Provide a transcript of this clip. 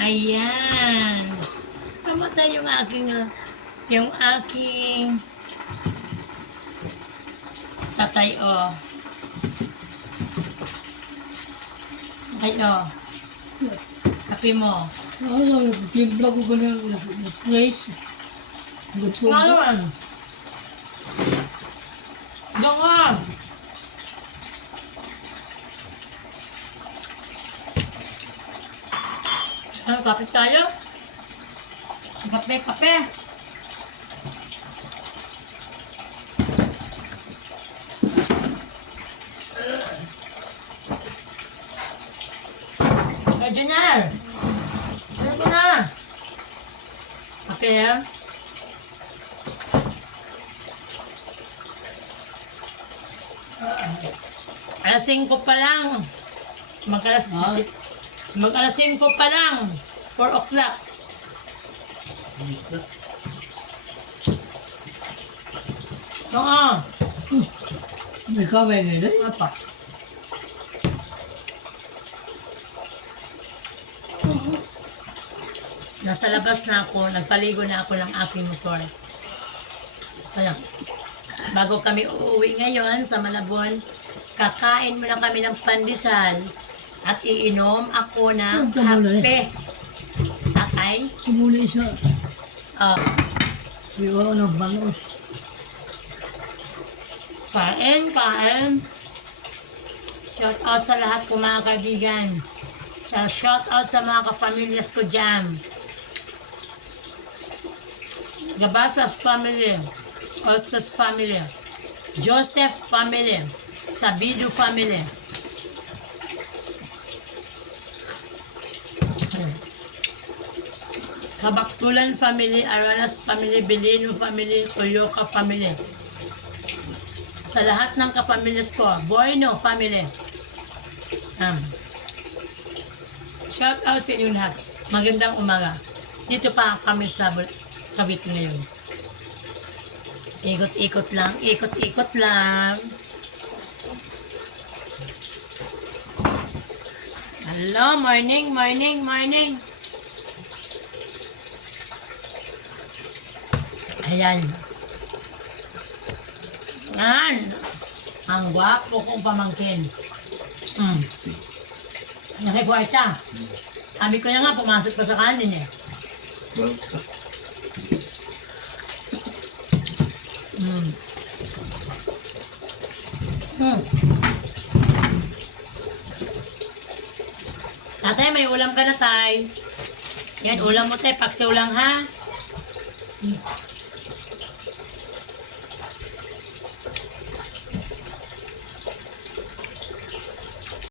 Ayan. Namatay yung aking tatay, oh. Ay, oh. Kape mo. Timpla ko ganyan na place. Gusto ko. Ngayon. Gangan. Ano, kape tayo? Kape, kape. Medyo na. Ano ko na? Kape yan. Alas 5 pa lang. Mag-alas 5 pa lang. 4 o'clock. Oo. May kaway na rin. Apa? Nasa labas na ako. Nagpaligo na ako ng aking motor. Kaya, bago kami uuwi ngayon sa Malabon, kakain muna kami ng pandesal at iinom ako ng kape. Tatay? Kumuli siya. Oh, Iwa ng banos. kain, kain. Shout out sa lahat ko mga kaibigan. Shout out sa mga kapamilyas ko dyan. Gabasas family, Ostos family, Joseph family, Sabido family. Kabaktulan family, Aranas family, Belino family, Toyoka family. Sa lahat ng kapamilyas ko, Bueno family. Shout out sa inyo lahat. Magandang umaga. Dito pa kami sa Cavite ngayon. Ikot-ikot lang, ikot-ikot lang. Hello, morning, morning, morning. Ayan. Yan. Ang gwapo kong pamangkin. Nakikwarta. Sabi ko na nga, pumasok pa sa kanin eh. Tatay, may ulam ka na, tay. Yan, ulam mo, tay. Paksiw lang, ha?